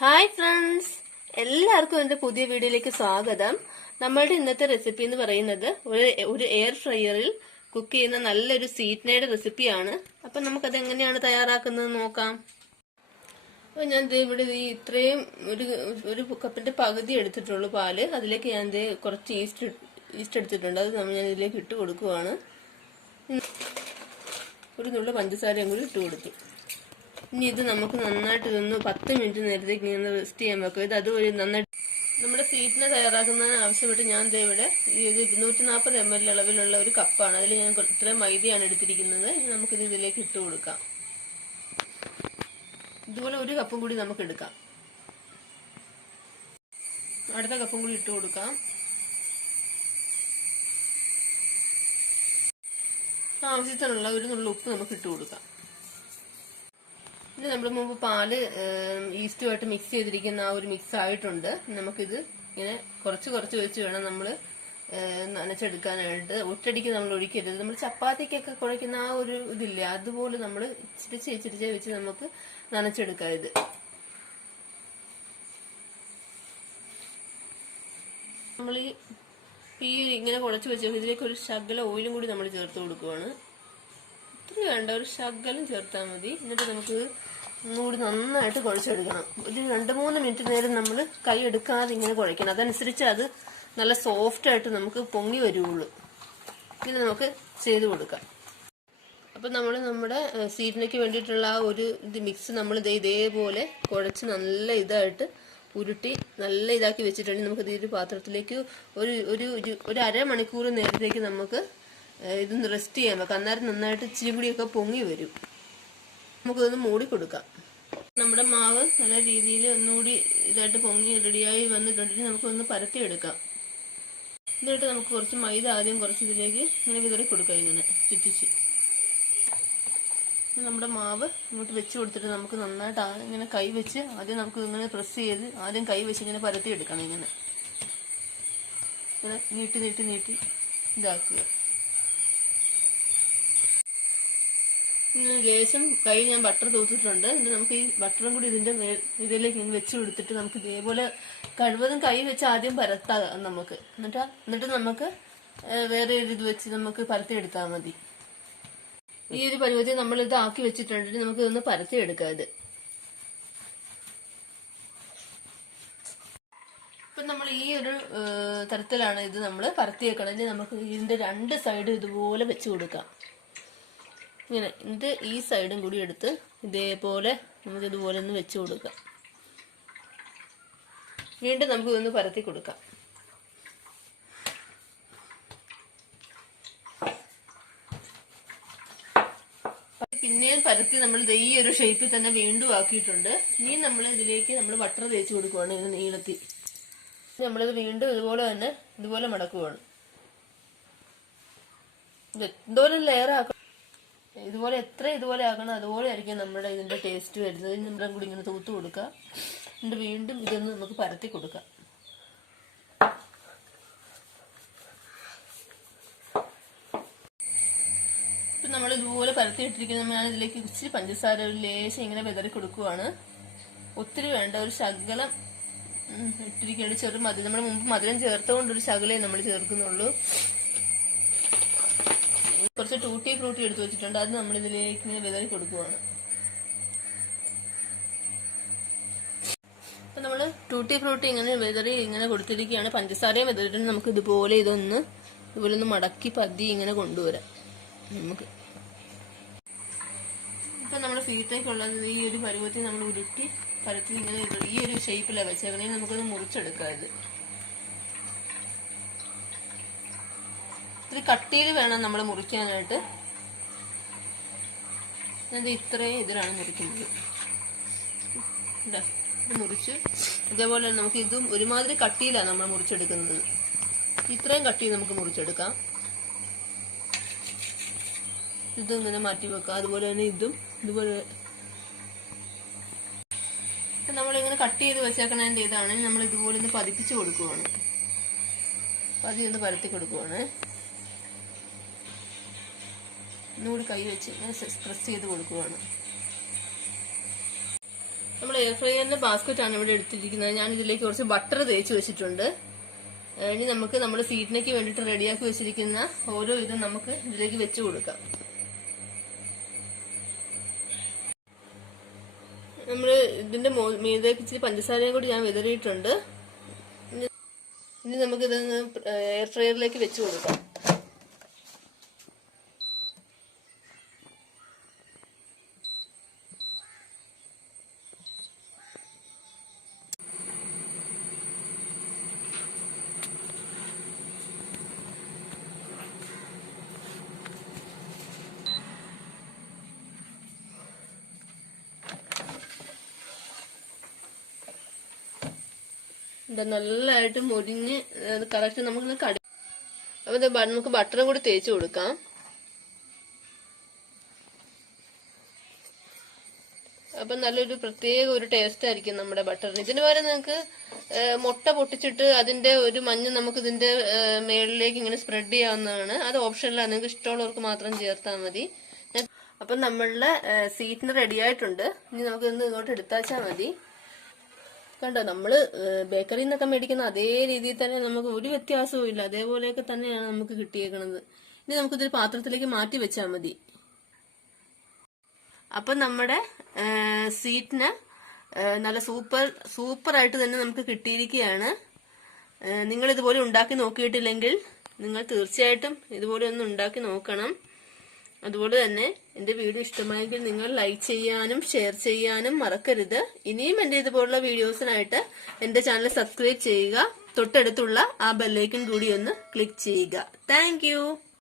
Hi friends, എല്ലാവർക്കും എന്റെ പുതിയ വീഡിയോയിലേക്ക് സ്വാഗതം. നമ്മളുടെ ഇന്നത്തെ റെസിപ്പി എന്ന് പറയുന്നത് ഒരു എയർ ഫ്രയറിൽ കുക്ക് ചെയ്യുന്ന നല്ലൊരു സ്വീറ്റ്നയുടെ റെസിപ്പിയാണ്. അപ്പൊ നമുക്കത് എങ്ങനെയാണ് തയ്യാറാക്കുന്നത് നോക്കാം. അപ്പൊ ഞാൻ ഇവിടെ ഇത്രയും ഒരു കപ്പിന്റെ പകുതി എടുത്തിട്ടുള്ളൂ പാല്. അതിലേക്ക് ഞാൻ കുറച്ച് ഈസ്റ്റ് എടുത്തിട്ടുണ്ട്. അത് ഞാൻ ഇതിലേക്ക് ഇട്ട് കൊടുക്കുവാണ്. ഒരു നുള്ള പഞ്ചസാരയും കൂടി ഇട്ട് കൊടുത്തു. ഇനി ഇത് നമുക്ക് നന്നായിട്ട് ഇതൊന്ന് 10 മിനിറ്റ് നേരത്തേക്ക് ഇങ്ങനെ റെസ്റ്റ് ചെയ്യാൻ വെക്കും. ഇത് അതുവഴി നന്നായിട്ട് നമ്മുടെ സ്വീറ്റിനെ തയ്യാറാക്കുന്നതിന് ആവശ്യമായിട്ട് ഞാൻ ഇവിടെ ഇത് 240 ml അളവിലുള്ള ഒരു കപ്പാണ്. അതിൽ ഞാൻ ഇത്രയും മൈദയാണ് എടുത്തിരിക്കുന്നത്. നമുക്കിത് ഇതിലേക്ക് ഇട്ട് കൊടുക്കാം. ഇതുപോലെ ഒരു കപ്പും കൂടി നമുക്ക് എടുക്കാം. അടുത്ത കപ്പും കൂടി ഇട്ട് കൊടുക്കാം. ആവശ്യത്തിനുള്ള ഒരു നുള്ള ഉപ്പ് നമുക്ക് ഇട്ട് കൊടുക്കാം. ഇത് നമ്മൾ മുമ്പ് പാല് ഈസ്റ്റുമായിട്ട് മിക്സ് ചെയ്തിരിക്കുന്ന ആ ഒരു മിക്സ് ആയിട്ടുണ്ട്. നമുക്കിത് ഇങ്ങനെ കുറച്ച് കുറച്ച് വെച്ച് വേണം നമ്മൾ നനച്ചെടുക്കാനായിട്ട്. ഒറ്റടിക്ക് നമ്മൾ ഒഴിക്കരുത്. നമ്മൾ ചപ്പാത്തിക്കൊക്കെ കുഴയ്ക്കുന്ന ആ ഒരു ഇതില്ലേ, അതുപോലെ നമ്മൾ ഇച്ചിരിച്ച വെച്ച് നമുക്ക് നനച്ചെടുക്കാം. ഇത് നമ്മൾ ഈ ഇങ്ങനെ കുഴച്ച് വെച്ച് ഇതിലേക്ക് ഒരു ശകല ഓയിലും കൂടി നമ്മൾ ചേർത്ത് കൊടുക്കുവാണ്. ഇത്തിരി വേണ്ട, ഒരു ശകലം ചേർത്താൽ മതി. എന്നിട്ട് നമുക്ക് ഒന്നുകൂടി നന്നായിട്ട് കുഴച്ചെടുക്കണം. ഒരു 2-3 മിനിറ്റ് നേരം നമ്മൾ കൈ എടുക്കാതെ ഇങ്ങനെ കുഴക്കണം. അതനുസരിച്ച് അത് നല്ല സോഫ്റ്റ് ആയിട്ട് നമുക്ക് പൊങ്ങി വരുള്ളൂ. ഇങ്ങനെ നമുക്ക് ചെയ്ത് കൊടുക്കാം. അപ്പൊ നമ്മൾ നമ്മുടെ സ്വീറ്റിനൊക്കെ വേണ്ടിയിട്ടുള്ള ആ ഒരു മിക്സ് നമ്മൾ ഇതേപോലെ കുഴച്ച് നല്ല ഇതായിട്ട് ഉരുട്ടി നല്ല ഇതാക്കി വെച്ചിട്ടുണ്ടെങ്കിൽ നമുക്ക് ഈ ഒരു പാത്രത്തിലേക്ക് ഒരു അരമണിക്കൂർ നേരത്തേക്ക് നമുക്ക് ഇതൊന്ന് റെസ്റ്റ് ചെയ്യാൻ വെക്കാം. അന്നേരം നന്നായിട്ട് ഇച്ചിരി കൂടിയൊക്കെ പൊങ്ങി വരും. നമുക്കിതൊന്ന് മൂടി കൊടുക്കാം. നമ്മുടെ മാവ് നല്ല രീതിയിൽ ഒന്നുകൂടി ഇതായിട്ട് പൊങ്ങി റെഡിയായി വന്നിട്ടുണ്ടെങ്കിൽ നമുക്കൊന്ന് പരത്തിയെടുക്കാം. എന്നിട്ട് നമുക്ക് കുറച്ച് മൈദ ആദ്യം കുറച്ച് ഇതിലേക്ക് ഇങ്ങനെ വിതറി കൊടുക്കാം. ഇങ്ങനെ ചുറ്റിച്ച് നമ്മുടെ മാവ് ഇങ്ങോട്ട് വെച്ച് കൊടുത്തിട്ട് നമുക്ക് നന്നായിട്ട് ഇങ്ങനെ കൈ വെച്ച് ആദ്യം നമുക്ക് ഇങ്ങനെ പ്രസ് ചെയ്ത് ആദ്യം കൈ വെച്ച് ഇങ്ങനെ പരത്തിയെടുക്കണം. ഇങ്ങനെ നീട്ടി നീട്ടി നീട്ടി ഇതാക്കുക. ലേശം കൈ ഞാൻ ബട്ടർ തൂത്തിട്ടുണ്ട്. എന്നിട്ട് നമുക്ക് ഈ ബട്ടറും കൂടി ഇതിലേക്ക് ഇങ്ങനെ വെച്ച് കൊടുത്തിട്ട് നമുക്ക് ഇതേപോലെ കഴിവതും കൈ വെച്ച് ആദ്യം പരത്താം നമുക്ക്. എന്നിട്ട് നമുക്ക് വേറെ ഒരു ഇത് വെച്ച് നമുക്ക് പരത്തിയെടുത്താൽ മതി. ഈ ഒരു പരുവത്തിൽ നമ്മൾ ഇത് ആക്കി വെച്ചിട്ടുണ്ടെങ്കിൽ നമുക്ക് ഇതൊന്ന് പരത്തിയെടുക്കാം. ഇത് ഇപ്പൊ നമ്മൾ ഈ ഒരു തരത്തിലാണ് ഇത് നമ്മൾ പരത്തിയേക്കണമെങ്കിൽ നമുക്ക് ഇതിന്റെ 2 സൈഡും ഇതുപോലെ വെച്ച് കൊടുക്കാം. ഇങ്ങനെ എന്നിട്ട് ഈ സൈഡും കൂടി എടുത്ത് ഇതേപോലെ നമുക്ക് ഇതുപോലെ ഒന്ന് വെച്ച് കൊടുക്കാം. വീണ്ടും നമുക്ക് ഇതൊന്ന് പരത്തി കൊടുക്കാം. പിന്നെയും പരത്തി നമ്മൾ ഈ ഒരു ഷേപ്പിൽ തന്നെ വീണ്ടും ആക്കിയിട്ടുണ്ട്. ഇനി നമ്മൾ ഇതിലേക്ക് നമ്മൾ ബട്ടർ തേച്ച് കൊടുക്കുവാണ്. ഇത് നീളത്തിൽ നമ്മളിത് വീണ്ടും ഇതുപോലെ മടക്കുവാണ്. എന്തോരം ലെയർ ആക്കണം, ഇതുപോലെ ആക്കണം. അതുപോലെ ആയിരിക്കും നമ്മുടെ ഇതിന്റെ ടേസ്റ്റ് വരുന്നത്. നമ്മുടെ കൂടി ഇങ്ങനെ തൂത്ത് കൊടുക്കുക. എന്നിട്ട് വീണ്ടും ഇതൊന്ന് നമുക്ക് പരത്തി കൊടുക്കാം. ഇപ്പം നമ്മൾ ഇതുപോലെ പരത്തി ഇട്ടിരിക്കുന്ന ഞാൻ ഇതിലേക്ക് ഇച്ചിരി പഞ്ചസാര ഒരു ലേശം ഇങ്ങനെ വിതറി കൊടുക്കുവാണ്. ഒത്തിരി വേണ്ട, ഒരു ശകലം ഇട്ടിരിക്കേണ്ട. ചെറു മധുരം നമ്മൾ മുമ്പ് മധുരം ചേർത്തുകൊണ്ട് ഒരു ശകലേ നമ്മൾ ചേർക്കുന്നുള്ളൂ. കുറച്ച് ടൂട്ടി ഫ്രൂട്ടി എടുത്ത് വെച്ചിട്ടുണ്ട്. അത് നമ്മൾ ഇതിലേക്ക് ഇങ്ങനെ വിതറി കൊടുക്കുവാണ്. അപ്പൊ നമ്മള് ടൂട്ടി ഫ്രൂട്ടി ഇങ്ങനെ വിതറി ഇങ്ങനെ കൊടുത്തിരിക്കുകയാണ്. പഞ്ചസാരയും വിതറിട്ട് നമുക്ക് ഇതുപോലെ ഒന്ന് മടക്കി പതി ഇങ്ങനെ കൊണ്ടുവരാം നമുക്ക്. ഇപ്പൊ നമ്മുടെ സ്വീറ്റിലേക്കുള്ളത് ഈ ഒരു പരുവത്തിൽ നമ്മൾ ഉരുട്ടി പരത്തി ഇങ്ങനെ ഈ ഒരു ഷേപ്പിലാണ് വെച്ചേക്കണെങ്കിൽ നമുക്കൊന്ന് മുറിച്ചെടുക്കാം. ഇത് ഇത്തിരി കട്ടിയിൽ വേണം നമ്മൾ മുറിക്കാനായിട്ട്. ഇത്രയും ഇതിലാണ് മുറിക്കുന്നത്. ഇത് മുറിച്ച് ഇതേപോലെ നമുക്ക് ഇതും ഒരുമാതിരി കട്ടിയിലാണ് നമ്മൾ മുറിച്ചെടുക്കുന്നത്. ഇത്രയും കട്ടിയിൽ നമുക്ക് മുറിച്ചെടുക്കാം. ഇതും ഇങ്ങനെ മാറ്റി വെക്കാം. അതുപോലെ തന്നെ ഇതും ഇതുപോലെ നമ്മളിങ്ങനെ കട്ട് ചെയ്ത് വെച്ചേക്കണതിൻ്റെ ഇതാണ്. നമ്മൾ ഇതുപോലെ ഒന്ന് പതിപ്പിച്ച് കൊടുക്കുവാണ്. പതിയൊന്ന് പരത്തി കൊടുക്കുവാണ്. ഒന്നുകൂടി കൈ വെച്ച് ഇങ്ങനെ പ്രസ് ചെയ്ത് കൊടുക്കുവാണ്. നമ്മൾ എയർ ഫ്രയറിന്റെ ബാസ്ക്കറ്റ് ആണ് ഇവിടെ എടുത്തിരിക്കുന്നത്. ഞാൻ ഇതിലേക്ക് കുറച്ച് ബട്ടർ തേച്ച് വെച്ചിട്ടുണ്ട്. ഇനി നമുക്ക് നമ്മുടെ സ്വീറ്റിനേക്ക് വേണ്ടിയിട്ട് റെഡിയാക്കി വെച്ചിരിക്കുന്ന ഓരോ ഇതും നമുക്ക് ഇതിലേക്ക് വെച്ച് കൊടുക്കാം. നമ്മള് ഇതിന്റെ മീതേക്ക് ഇച്ചിരി പഞ്ചസാരയും കൂടി ഞാൻ വിതറിയിട്ടുണ്ട്. ഇനി നമുക്ക് ഇതൊന്ന് എയർ ഫ്രയറിലേക്ക് വെച്ച് കൊടുക്കാം. നല്ലതായിട്ട് മൊരിഞ്ഞ് കറക്റ്റ് നമുക്ക് കടി. അപ്പൊ നമുക്ക് ബട്ടറും കൂടി തേച്ച് കൊടുക്കാം. അപ്പൊ നല്ലൊരു പ്രത്യേക ഒരു ടേസ്റ്റ് ആയിരിക്കും നമ്മുടെ ബട്ടറിന്. ഇതിന് പകരം നിങ്ങൾക്ക് മുട്ട പൊട്ടിച്ചിട്ട് അതിന്റെ ഒരു മഞ്ഞ നമുക്ക് ഇതിന്റെ മേളിലേക്ക് ഇങ്ങനെ സ്പ്രെഡ് ചെയ്യാവുന്നതാണ്. അത് ഓപ്ഷനിലാണ്, നിങ്ങൾക്ക് ഇഷ്ടമുള്ളവർക്ക് മാത്രം ചേർത്താൽ മതി. അപ്പൊ നമ്മളുടെ സ്വീറ്റിന് റെഡി ആയിട്ടുണ്ട്. ഇനി നമുക്ക് ഇങ്ങോട്ട് എടുത്താച്ചാൽ മതി. കണ്ടോ, നമ്മള് ബേക്കറിയിൽ നിന്നൊക്കെ മേടിക്കുന്ന അതേ രീതിയിൽ തന്നെ നമുക്ക് ഒരു വ്യത്യാസവും ഇല്ല. അതേപോലെയൊക്കെ തന്നെയാണ് നമുക്ക് കിട്ടിയേക്കണത്. ഇനി നമുക്കിതൊരു പാത്രത്തിലേക്ക് മാറ്റി വെച്ചാൽ മതി. അപ്പൊ നമ്മുടെ സ്വീറ്റിന് നല്ല സൂപ്പറായിട്ട് തന്നെ നമുക്ക് കിട്ടിയിരിക്കുകയാണ്. നിങ്ങൾ ഇതുപോലെ ഉണ്ടാക്കി നോക്കിയിട്ടില്ലെങ്കിൽ നിങ്ങൾ തീർച്ചയായിട്ടും ഇതുപോലെ ഒന്ന് ഉണ്ടാക്കി നോക്കണം. അതുപോലെ തന്നെ എന്റെ വീഡിയോ ഇഷ്ടമായെങ്കിൽ നിങ്ങൾ ലൈക്ക് ചെയ്യാനും ഷെയർ ചെയ്യാനും മറക്കരുത്. ഇനിയും എന്റെ ഇതുപോലുള്ള വീഡിയോസിനായിട്ട് എന്റെ ചാനൽ സബ്സ്ക്രൈബ് ചെയ്യുക. തൊട്ടടുത്തുള്ള ആ ബെല്ലൈക്കൺ കൂടി ഒന്ന് ക്ലിക്ക് ചെയ്യുക. താങ്ക്